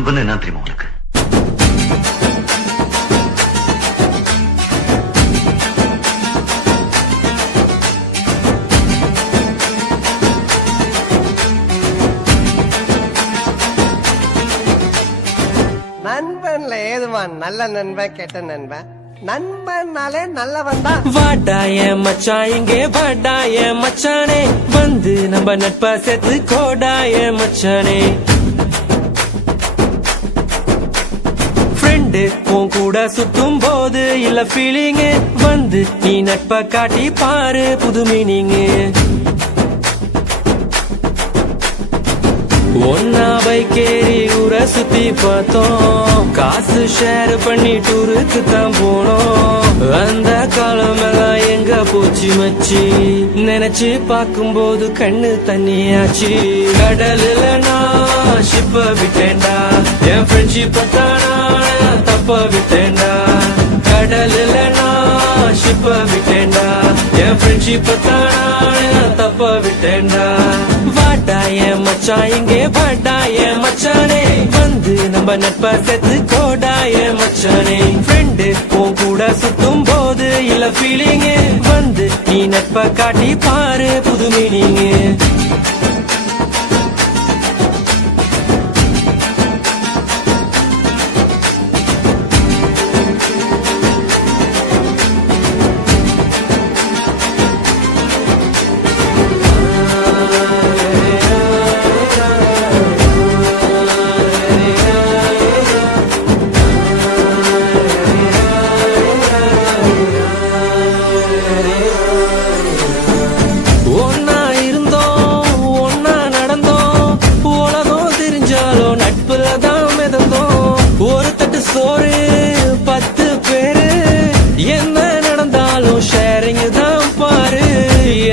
நண்பன் என்ன தெரியுமா உனக்கு? நண்பன்ல ஏதுவான் நல்ல நண்பன் கெட்ட நண்பன். நண்பன்னாலே நல்லவன் தான். வாடாய மச்சான் இங்கே வாடாய மச்சானே, வந்து நம்ம நட்பா சேர்த்து கோடாய மச்சானே. ஃப்ரெண்டு உன் கூட சுத்தும் போது இல்ல ஃபீலிங், வந்து நீ நட்பா காட்டி பாரு புது மீனிங். ஒன்னா பைக்கேறி ஊரை சுத்தி பார்த்தோம், காசு ஷேர் பண்ணி டூருக்கு தான் போனோம். அந்த காலமெல்லாம் எங்க போச்சு மச்சி, நினைச்சு பார்க்கும்போது கண்ணு தண்ணியாச்சு. கடலுல நான் ஷிப்ப விட்டேன்டா, என் ஃப்ரெண்ட்ஷிப்ப தானா தப்ப விட்டேன்டா. கடலுல நான் ஷிப்ப விட்டேன்டா, என் ஃப்ரெண்ட்ஷிப்ப தானா தப்ப விட்டேன்டா. வாடாய மச்சான் இங்கே வாடாய மச்சானே, வந்து நம்ம நட்பா சேர்த்து கோடாய மச்சானே. ஃப்ரெண்டு உன் கூட சுத்தும் போது இல்ல ஃபீலிங், வந்து நீ நட்பா காட்டி பாரு புது மீனிங். சோறு 10 பேரு, என்ன நடந்தாலும் ஷேரிங் தான் பாரு.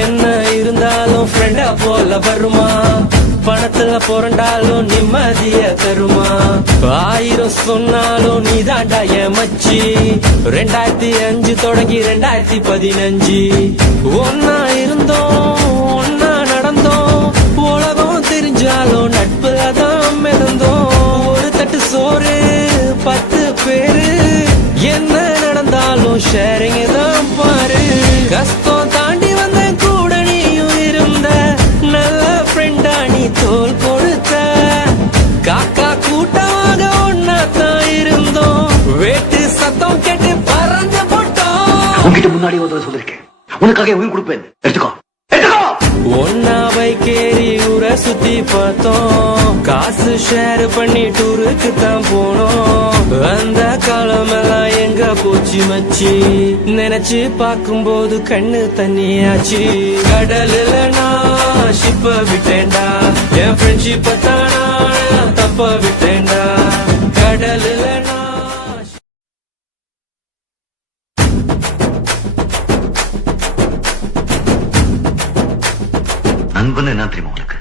என்ன இருந்தாலும் ஃப்ரெண்டா போல வருமா, பணத்துல புரண்டாலும் நிம்மதிய தருமா. 1000 சொன்னாலும் நீ தாண்டா என் மச்சி. 2005 தொடங்கி 2015 ஒன்னா இருந்தோம் ஒன்னா நடந்தோம். உலகம் தெரிஞ்சாலும் நட்புல தான் மிதந்தோம். ஒரு தட்டு சோறு 10 பேரு, என்ன நடந்தாலும் ஷேரிங் தான் பாரு. கஷ்டம் தாண்டி வந்த கூட நீயும் இருந்த, நல்ல ஃப்ரெண்டா நீ தோல் கொடுத்த. காக்கா கூட்டமாக ஒன்னா தான் இருந்தோம், வேட்டு சத்தம் கேட்டு பறந்து போட்டோம். உன்கிட்ட முன்னாடி ஒரு சொல்லிருக்கேன், உனக்காக உயிர் கொடுப்பேன், எடுத்துக்கோ. ஒன்னா பைக்கேறி ஊரை சுத்தி பார்த்தோம், காசு ஷேர் பண்ணி டூருக்கு தான் போனோம். அந்த காலமெல்லாம் எங்க போச்சு மச்சி, நினைச்சு பார்க்கும்போது கண்ணு தண்ணியாச்சு. கடலுல நான் ஷிப்ப விட்டேன்டா, என் ஃப்ரெண்ட்ஷிப்ப தானா தப்ப விட்டேன்டா. கடலுல நண்பன் என்ன தெரியுமா உனக்கு?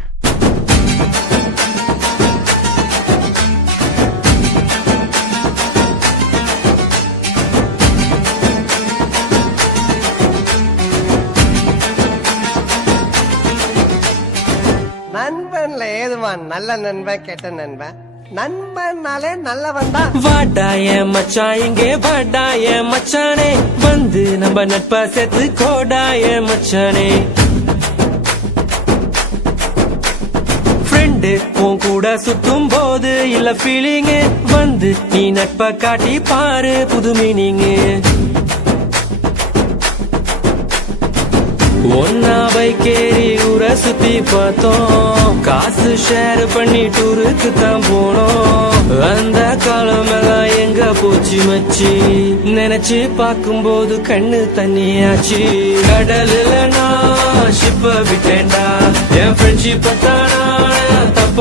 நண்பன்ல ஏதுவான் நல்ல நண்பன் கெட்ட நண்பன். நண்பன்னாலே நல்லவன் தான். வாடாய மச்சான் இங்கே வாடாய மச்சானே, வந்து நம்ம நட்பா சேர்த்து கோடாய மச்சானே. ஃப்ரெண்டு உன் கூட சுத்தும் போது இல்ல ஃபீலிங், வந்து நீ நட்பா காட்டி பாரு புது மீனிங். ஒன்னா பைக்கேறி ஊரை சுத்தி பார்த்தோம், காசு ஷேர் பண்ணி டூருக்கு தான் போனோம். அந்த காலமெல்லாம் எங்க போச்சு மச்சி, நினைச்சு பார்க்கும்போது கண்ணு தண்ணியாச்சு. கடலுல நான் ஷிப்ப விட்டேன்டா, என் ஃப்ரெண்ட்ஷிப்ப தானா தப்ப